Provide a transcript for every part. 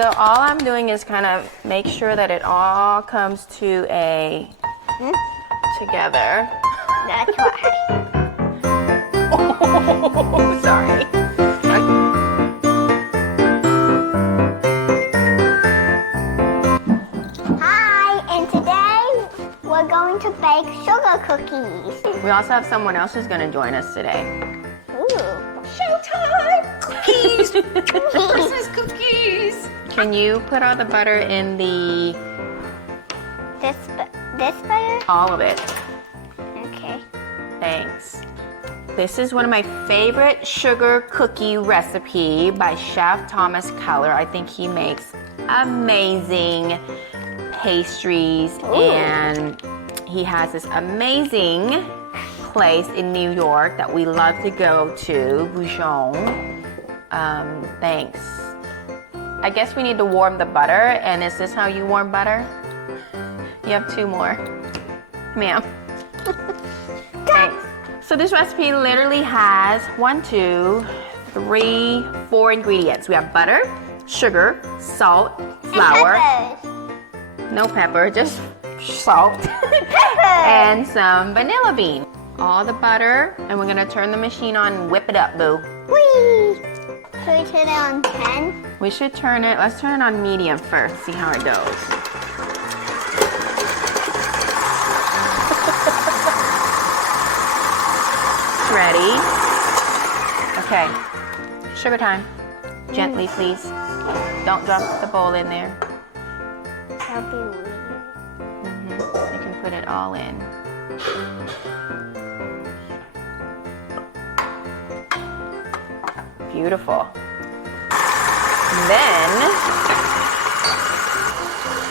So all I'm doing is kind of make sure that it all comes to a together. That's why. Oh, sorry. Hi, and today we're going to bake sugar cookies. We also have someone else who's going to join us today. Ooh. Showtime! Cookies! Christmas cookies! Can you put all the butter in the... This butter? all of it. Okay. Thanks. This is one of my favorite sugar cookie recipe by Chef Thomas Keller. I think he makes amazing pastries. Ooh. And he has this amazing place in New York that we love to go to, Bouchon. Thanks. I guess we need to warm the butter, and is this how you warm butter? You have 2 more. Ma'am. Thanks. So this recipe literally has 1, 2, 3, 4 ingredients. We have butter, sugar, salt, flour. And No pepper, just salt. peppers. And some vanilla bean. All the butter, and we're gonna turn the machine on and whip it up, boo. Whee! Should we turn it on 10? We should turn it, let's turn it on medium first, see how it goes. Ready? Okay, sugar time. Gently, please. Don't drop the bowl in there. That'll be weird. You can put it all in. Beautiful. Then,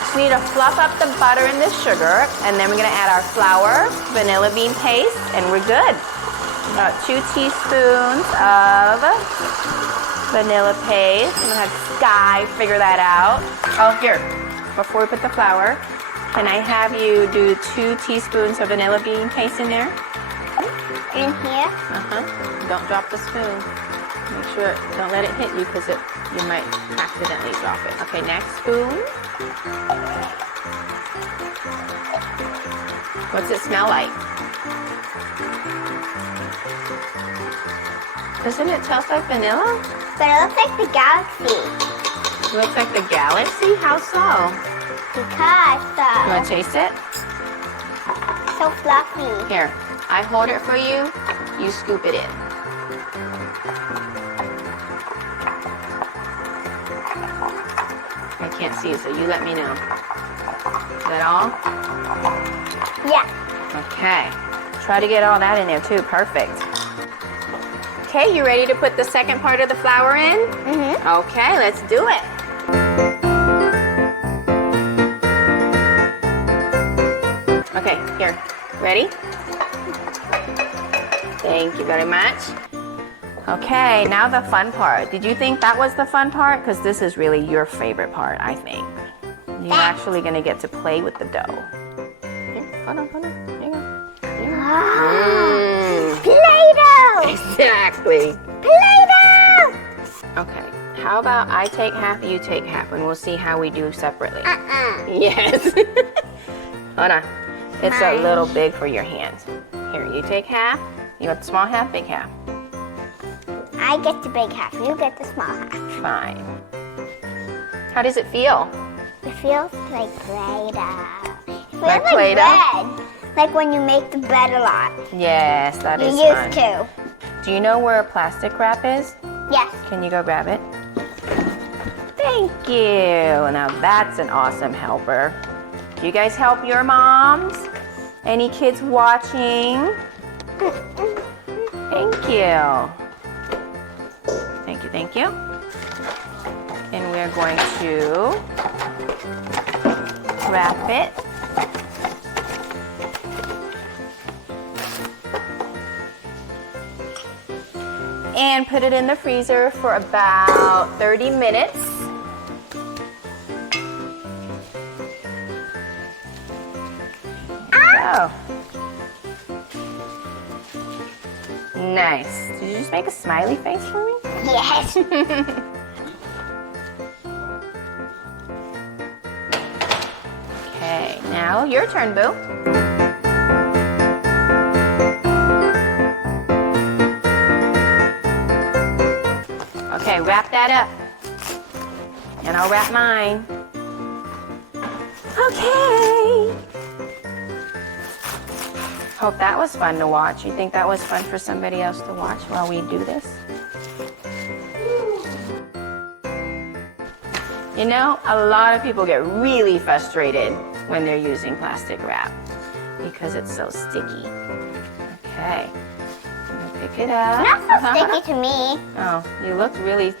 just need to fluff up the butter and the sugar, and then we're gonna add our flour, vanilla bean paste, and we're good. About 2 teaspoons of vanilla paste. I'm gonna have Skye figure that out. Oh, here, before we put the flour, can I have you do 2 teaspoons of vanilla bean paste in there? In here? Don't drop the spoon. Make sure, don't let it hit you because you might accidentally drop it. Okay, next spoon. What's it smell like? Doesn't it taste like vanilla? But it looks like the galaxy. It looks like the galaxy? How so? Because You want to taste it? so fluffy. Here, I hold it for you. You scoop it in. I can't see, so you let me know. Is that all? Yeah. Okay. Try to get all that in there too. Perfect. Okay, you ready to put the second part of the flour in? Okay, let's do it. Okay, here. Ready? Thank you very much. Okay, now the fun part. Did you think that was the fun part? Because this is really your favorite part, I think. You're actually going to get to play with the dough. Here, hold on. Here you go. Play-Doh! Exactly. Play-Doh! Okay, how about I take half, you take half, and we'll see how we do separately. Yes. Hold on. It's a little big for your hands. Here, you take half. You want the small half, big half? I get the big half. You get the small half. Fine. How does it feel? It feels like Play-Doh. It feels Like like Play-Doh? bread. Like when you make the bread a lot. Yes, that You is used fun. to. Do you know where a plastic wrap is? Yes. Can you go grab it? Thank you. Now that's an awesome helper. Do you guys help your moms? Any kids watching? Thank you. Thank you. And we're going to wrap it. And put it in the freezer for about 30 minutes. Oh. Nice. Did you just make a smiley face for me? Yes. Now your turn, Boo. Okay, wrap that up. And I'll wrap mine. Okay. Hope that was fun to watch. You think that was fun for somebody else to watch while we do this? You know, a lot of people get really frustrated when they're using plastic wrap because it's so sticky. Okay, I'm gonna pick it up. Not so sticky to me. Oh, you look really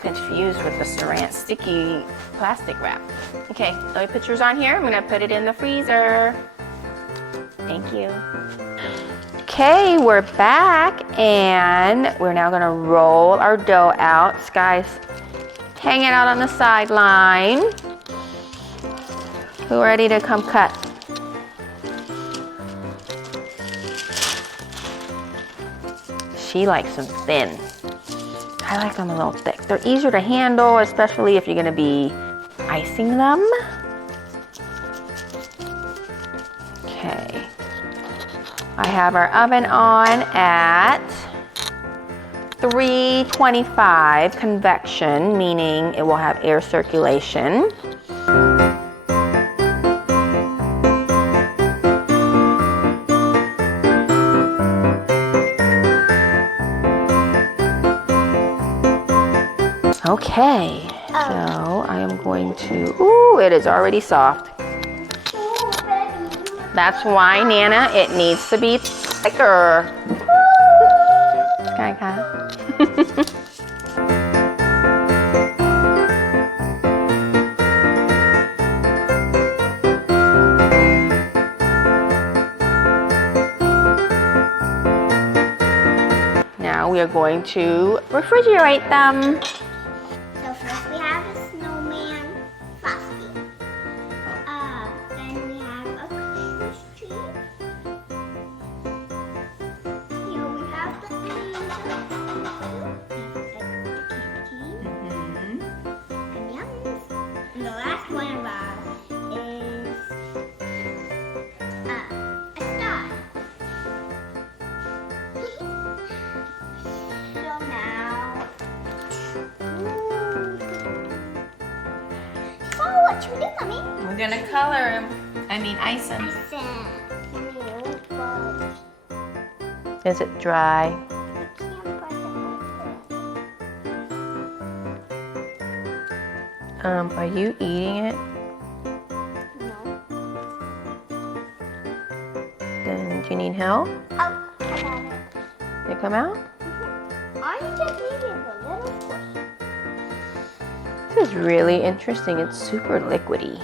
confused with the sticky plastic wrap. Okay, let me put yours on here. I'm gonna put it in the freezer. Thank you. Okay, we're back and we're now gonna roll our dough out. Skye's hanging out on the sideline. Who ready to come cut? She likes them thin. I like them a little thick. They're easier to handle, especially if you're gonna be icing them. Okay. I have our oven on at 325 convection, meaning it will have air circulation. Okay, so I am going to, ooh, it is already soft. That's why, Nana, it needs to be thicker. Sky. Now we are going to refrigerate them. So first we have a snowman frosty. Then we have a Christmas tree. Here we have the and yums. And the last one of ours is a star. So now. So what should we do, Mommy? We're gonna color them. Ice them. Is it dry? Are you eating it? No. Then do you need help? Oh, I got it. Did it come out? All you just need is a little push. This is really interesting. It's super liquidy.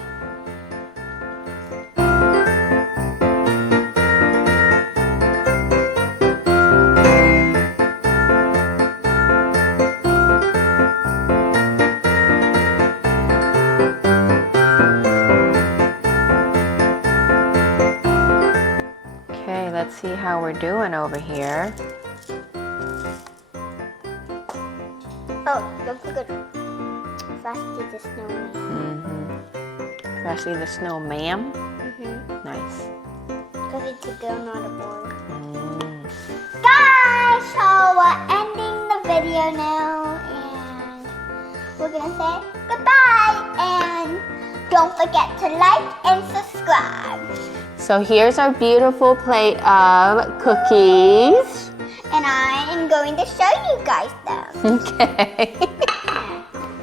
Okay, let's see how we're doing over here. Oh, don't forget Frosty the Snowman. Frosty the Snowman. Nice. Because it's a girl, not a boy. Guys, so we're ending the video now, and we're gonna say goodbye. And don't forget to like and subscribe. So here's our beautiful plate of cookies. And I am going to show you guys them. Okay.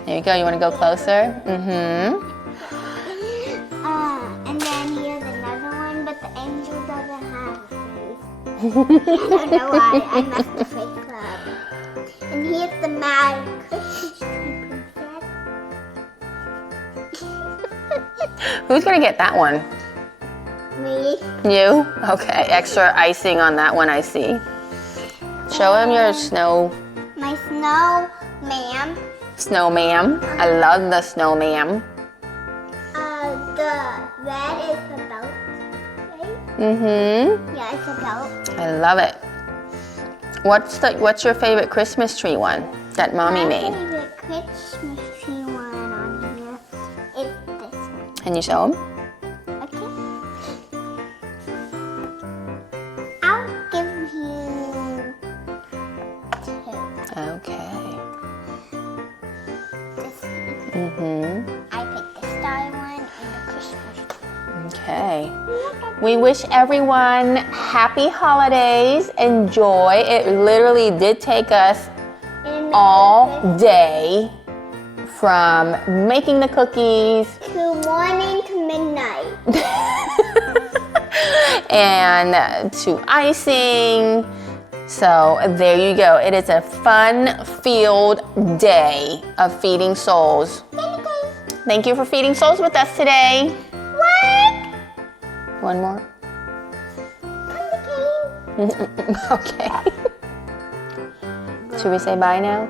There you go. You want to go closer? And then here's another one, but the angel doesn't have a face. I don't know why. I messed the face up. And here's the Mad Christmas tree princess. Who's going to get that one? Me. You? Okay. Extra icing on that one, I see. Show him your My snowman. Snowman. I love the snowman. The red is the belt, right? Yeah, it's a belt. I love it. What's your favorite Christmas tree one that Mommy made? My favorite Christmas tree one on here is this one. Can you show him? I picked the star one and the Christmas one. Okay. We wish everyone happy holidays. Enjoy. It literally did take us all day from making the cookies to morning to midnight. and to icing. So there you go. It is a fun-filled day of feeding souls. Thank you for feeding souls with us today. What? One more. Okay. Should we say bye now?